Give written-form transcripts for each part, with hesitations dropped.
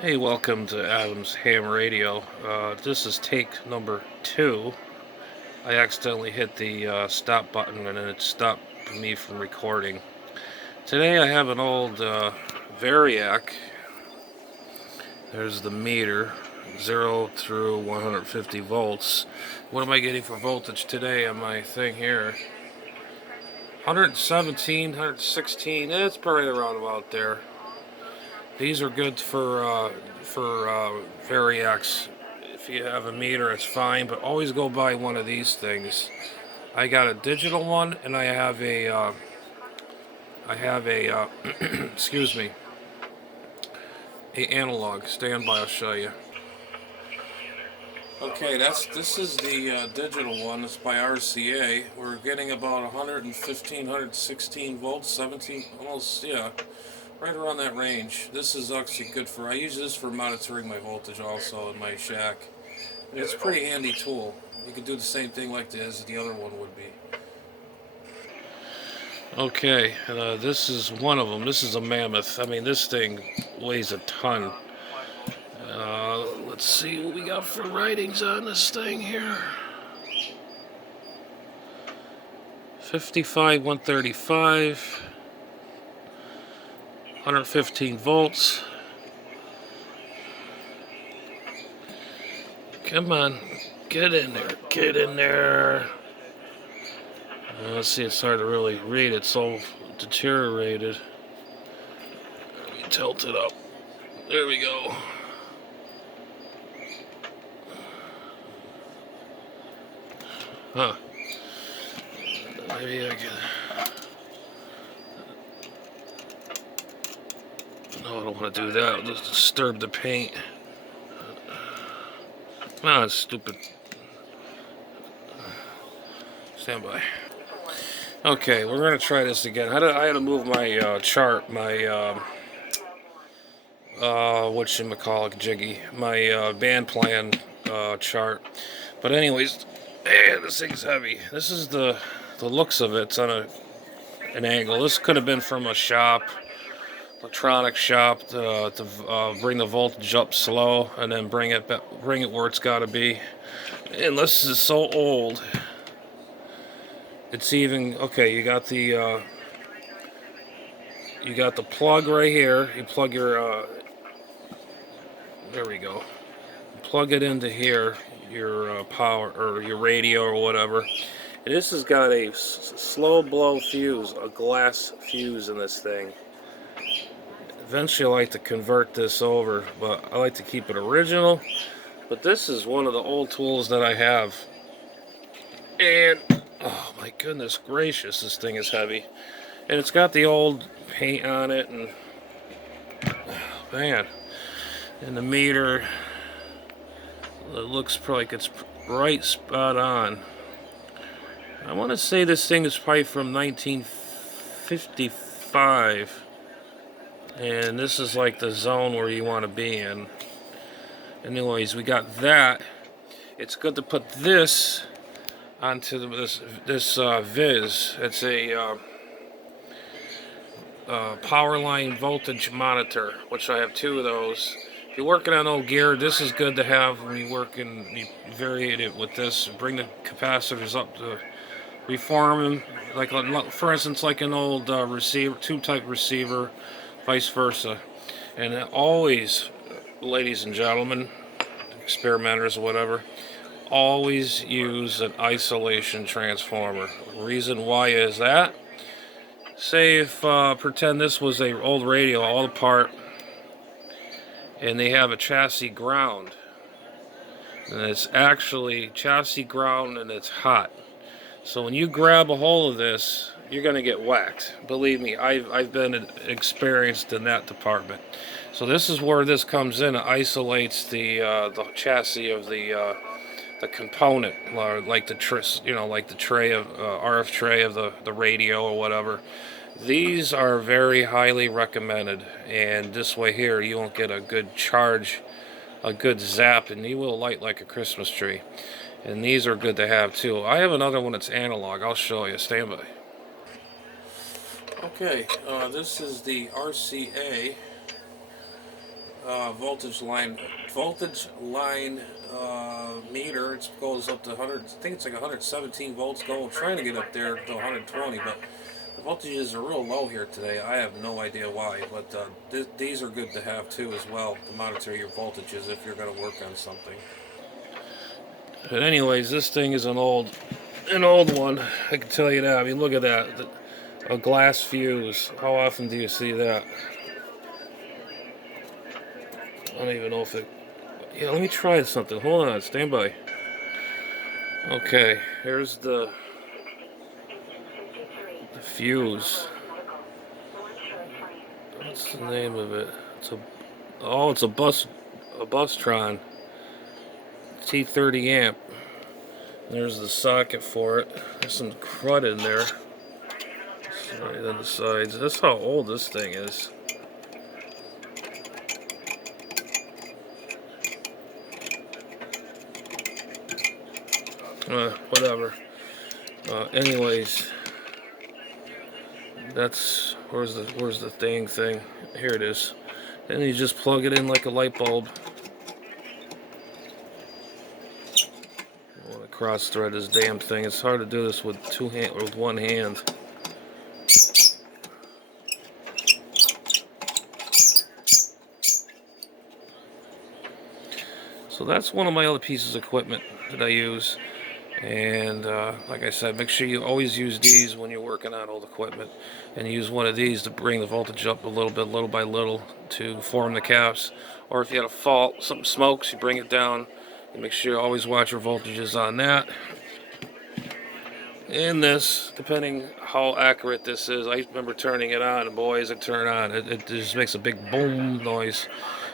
Hey, welcome to Adam's Ham Radio. This is take number 2. I accidentally hit the stop button and it stopped me from recording. Today I have an old Variac. There's the meter, 0 through 150 volts. What am I getting for voltage today on my thing here? 117, 116, it's probably around about there. These are good for Variacs. If you have a meter, it's fine, but always go buy one of these things. I got a digital one, and I have a excuse me, a analog. Stand by, I'll show you. Okay, this is the digital one. It's by RCA. We're getting about 115, 116 volts, 17, almost, yeah, right around that range. This is actually good for, I use this for monitoring my voltage also in my shack. And it's a pretty handy tool. You can do the same thing like this as the other one would be. Okay, this is one of them. This is a mammoth. I mean, this thing weighs a ton. Let's see what we got for writings on this thing here. 55, 135, 115 volts. Come on, get in there, get in there. Let's see, it's hard to really read. It's so deteriorated. Let me tilt it up. There we go. Huh. Maybe I can. No, I don't want to do that. It'll just disturb the paint. Ah, stupid. Stand by. Okay, we're gonna try this again. I had to move my chart, my whatchamacallit jiggy, my band plan chart. But anyways, man, this thing's heavy. This is the looks of it. It's on an angle. This could have been from a shop, electronic shop, to bring the voltage up slow and then bring it where it's got to be. And this is so old. It's even okay. You got the plug right here. You plug your there we go. Plug it into here, your power or your radio or whatever. And this has got a slow blow fuse, a glass fuse in this thing. Eventually I like to convert this over, but I like to keep it original. But this is one of the old tools that I have. And, oh my goodness gracious, this thing is heavy. And it's got the old paint on it, and, oh man. And the meter, it looks like it's right spot on. I want to say this thing is probably from 1955. And this is like the zone where you want to be in. Anyways, we got that. It's good to put this onto this Viz. It's a power line voltage monitor, which I have 2 of those. If you're working on old gear, this is good to have when you work and you vary it with this. Bring the capacitors up to reform them, like for instance, like an old receiver, tube-type receiver, vice versa. And always, ladies and gentlemen, experimenters or whatever, always use an isolation transformer. The reason why is that, say if pretend this was a old radio all apart and they have a chassis ground, and it's actually chassis ground and it's hot. So when you grab a hold of this, you're going to get whacked. Believe me, I've been experienced in that department. So this is where this comes in. It isolates the chassis of the component, like the like the tray of RF tray of the radio or whatever. These are very highly recommended, and this way here you won't get a good charge, a good zap, and you will light like a Christmas tree. And these are good to have too. I have another one that's analog. I'll show you. Stand by. Okay, this is the RCA voltage line meter. It goes up to 100. I think it's like 117 volts. Trying to get up there to 120, but the voltages are real low here today. I have no idea why, but these are good to have too as well to monitor your voltages if you're going to work on something. But anyways, this thing is an old one. I can tell you that. I mean, look at that. A glass fuse. How often do you see that? I don't even know if it... Yeah, let me try something. Hold on, stand by. Okay, here's the fuse. What's the name of it? It's a Bustron. T30 amp. There's the socket for it. There's some crud in there. Right on the sides. That's how old this thing is. Whatever. Anyways, that's where's the thing? Here it is. And you just plug it in like a light bulb. I want to cross thread this damn thing. It's hard to do this with one hand. So that's one of my other pieces of equipment that I use. And like I said, make sure you always use these when you're working on old equipment, and use one of these to bring the voltage up a little bit, little by little, to form the caps. Or if you had a fault, something smokes, you bring it down, and make sure you always watch your voltages on that. And this, depending how accurate this is, I remember turning it on, and boy, as it turned on, it just makes a big boom noise.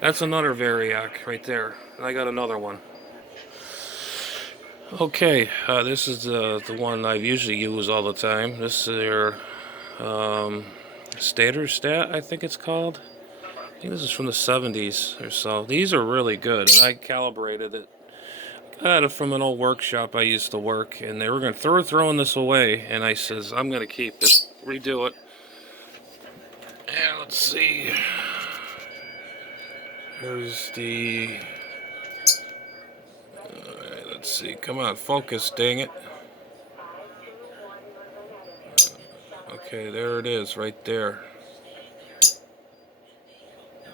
That's another Variac right there, and I got another one. Okay, this is the one I usually use all the time. This is your Stat, I think it's called. I think this is from the 70s or so. These are really good, and I calibrated it. Got it from an old workshop I used to work, and they were going to throwing this away, and I says, I'm going to keep it, redo it. And let's see. Here's the... let's see, come on, focus, dang it. Okay, there it is, right there.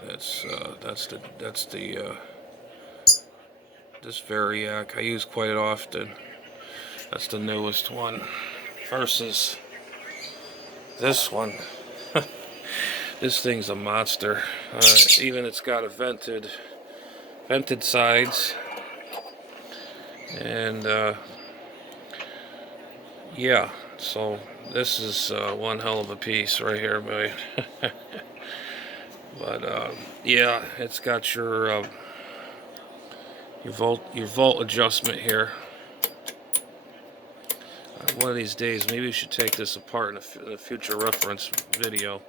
That's this Variac I use quite often. That's the newest one versus this one. This thing's a monster. Even it's got a vented sides, and yeah. So this is one hell of a piece right here, buddy. But yeah, it's got your volt adjustment here. One of these days, maybe we should take this apart in a future reference video.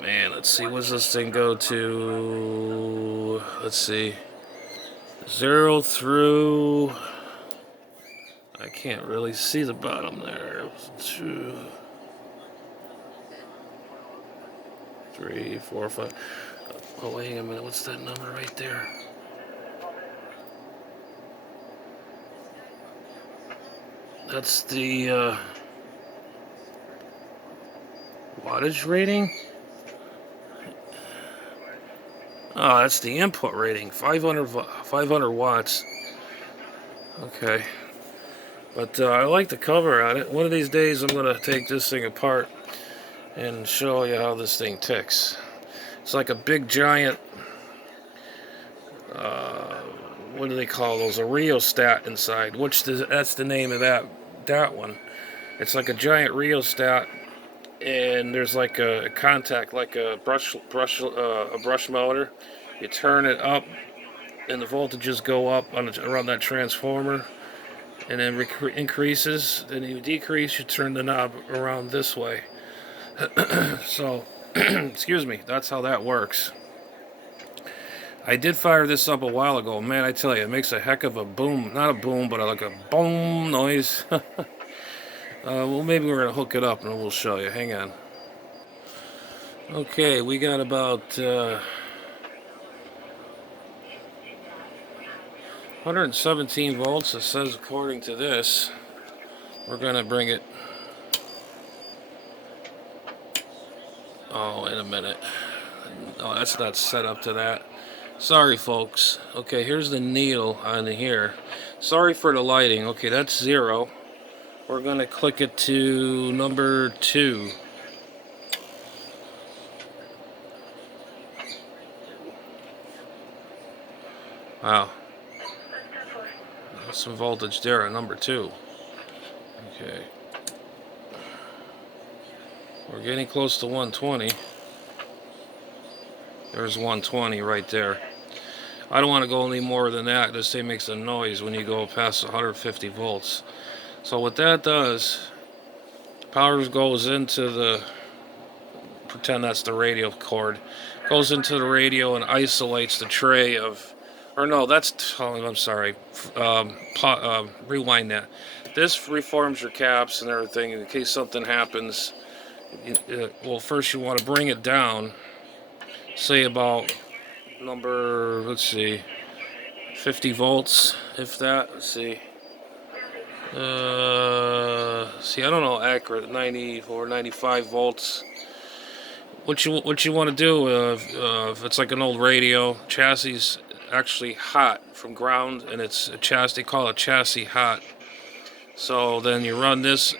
Man, let's see. What's this thing go to? Let's see. 0 through... I can't really see the bottom there. 2, 3, 4, 5. Oh, wait a minute. What's that number right there? That's the wattage rating. Oh, that's the input rating. 500 watts. Okay. But I like the cover on it. One of these days I'm going to take this thing apart and show you how this thing ticks. It's like a big giant, what do they call those? A rheostat inside, that's the name of that one. It's like a giant rheostat, and there's like a contact, like a brush motor. You turn it up, and the voltages go up around that transformer, and then increases. Then you decrease, you turn the knob around this way. So, excuse me, that's how that works. I did fire this up a while ago. Man, I tell you, it makes a heck of a boom. Not a boom, but like a boom noise. Well, maybe we're going to hook it up and we'll show you. Hang on. Okay, we got about 117 volts, it says, according to this. We're gonna bring it. Oh, in a minute. Oh, that's not set up to that. Sorry, folks. Okay, here's the needle on here. Sorry for the lighting. Okay, that's 0. We're gonna click it to number 2. Wow, some voltage there on number 2. Okay, we're getting close to 120. There's 120 right there. I don't want to go any more than that. This thing makes a noise when you go past 150 volts. So what that does, power goes into the, pretend that's the radio cord, goes into the radio and isolates the tray of, or no, that's, oh, I'm sorry, rewind that. This reforms your caps and everything in case something happens. Well, first you want to bring it down, say about number, let's see, 50 volts, if that. Let's see. See, I don't know accurate, 90 or 95 volts. What you want to do if it's like an old radio chassis, actually hot from ground, and it's a chassis. They call it chassis hot. So then you run this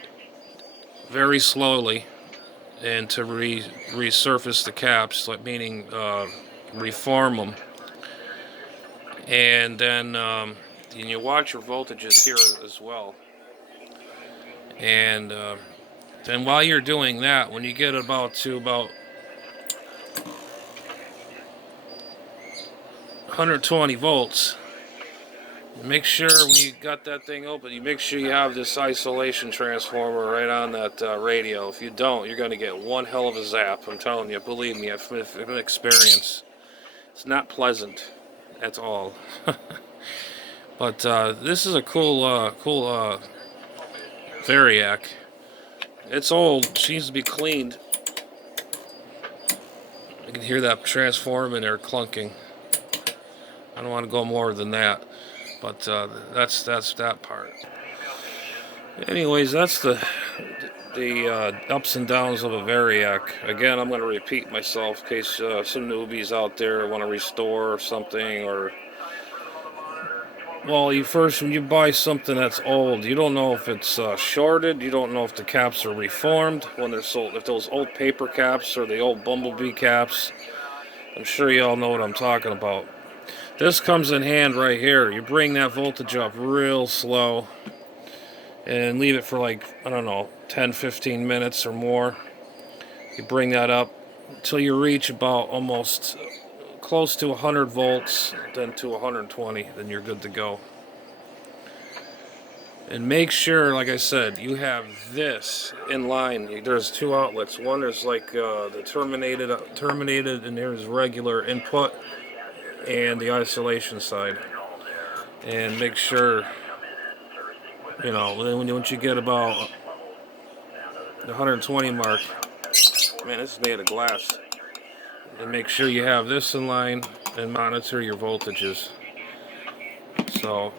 very slowly, and to resurface the caps, like meaning reform them, and then you watch your voltages here as well. And then while you're doing that, when you get about 120 volts, make sure when you got that thing open, you make sure you have this isolation transformer right on that radio. If you don't, you're going to get one hell of a zap. I'm telling you, believe me, I've an experience. It's not pleasant at all. But this is a cool Variac. It's old. She needs to be cleaned. You can hear that transformer in there clunking. I don't want to go more than that, but that's that part. Anyways, that's the ups and downs of a Variac. Again, I'm going to repeat myself in case some newbies out there want to restore something, or, well, when you buy something that's old, you don't know if it's shorted, you don't know if the caps are reformed when they're sold, if those old paper caps or the old bumblebee caps. I'm sure you all know what I'm talking about. This comes in hand right here. You bring that voltage up real slow and leave it for like, I don't know, 10-15 minutes or more. You bring that up until you reach about almost close to 100 volts, then to 120, then you're good to go. And make sure, like I said, you have this in line. There's 2 outlets. One is like the terminated, and there's regular input, and the isolation side. And make sure, once you get about the 120 mark, man, this is made of glass. And make sure you have this in line and monitor your voltages. So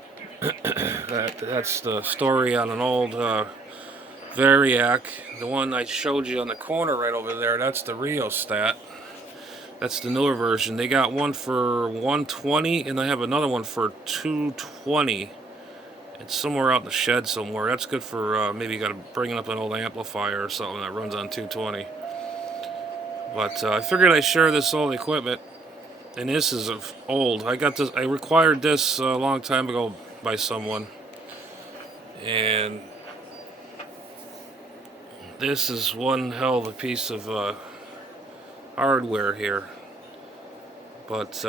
that's the story on an old Variac. The one I showed you on the corner right over there, that's the rheostat. That's the newer version. They got one for 120, and they have another one for 220. It's somewhere out in the shed somewhere. That's good for maybe you got to bring up an old amplifier or something that runs on 220. But I figured I'd share this old equipment, and this is old. I got this. I required this a long time ago by someone, and this is one hell of a piece of hardware here. But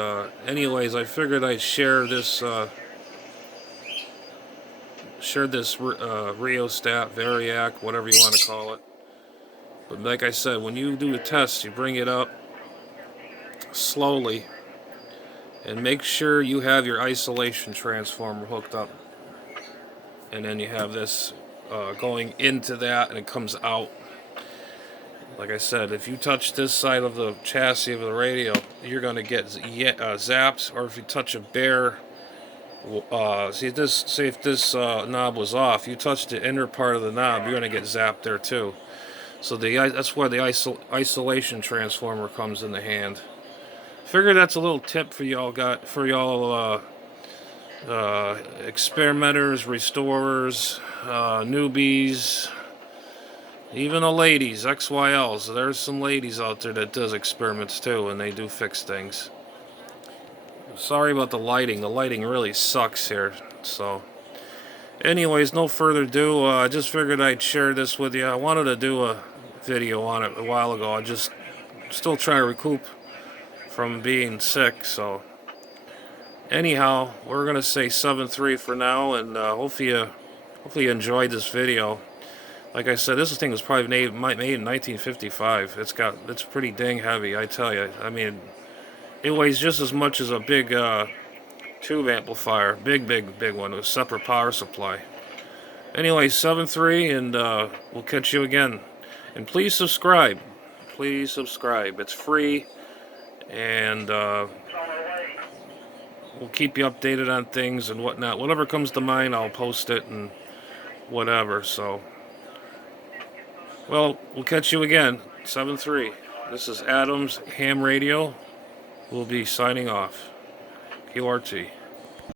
anyways, I figured I'd share this rheostat, Variac, whatever you want to call it. But like I said, when you do a test, you bring it up slowly and make sure you have your isolation transformer hooked up. And then you have this going into that, and it comes out. Like I said, if you touch this side of the chassis of the radio, you're going to get zaps. Or if you touch a bare, see if this knob was off, you touch the inner part of the knob, you're going to get zapped there too. So that's where the isolation transformer comes in the hand. Figure that's a little tip for y'all experimenters, restorers, newbies, even the ladies, XYLs. There's some ladies out there that does experiments too, and they do fix things. Sorry about the lighting. The lighting really sucks here. So, anyways, no further ado. I just figured I'd share this with you. I wanted to do a video on it a while ago. I just still trying to recoup from being sick. So, anyhow, we're gonna say 7.3 for now, and hopefully you enjoyed this video. Like I said, this thing was probably made in 1955. It's pretty dang heavy, I tell you. I mean, it weighs just as much as a big tube amplifier, big one with a separate power supply. Anyway, 7.3, and we'll catch you again. And please subscribe. Please subscribe. It's free, and we'll keep you updated on things and whatnot. Whatever comes to mind, I'll post it and whatever. So. Well, we'll catch you again. 7.3. This is Adam's Ham Radio. We'll be signing off. QRT.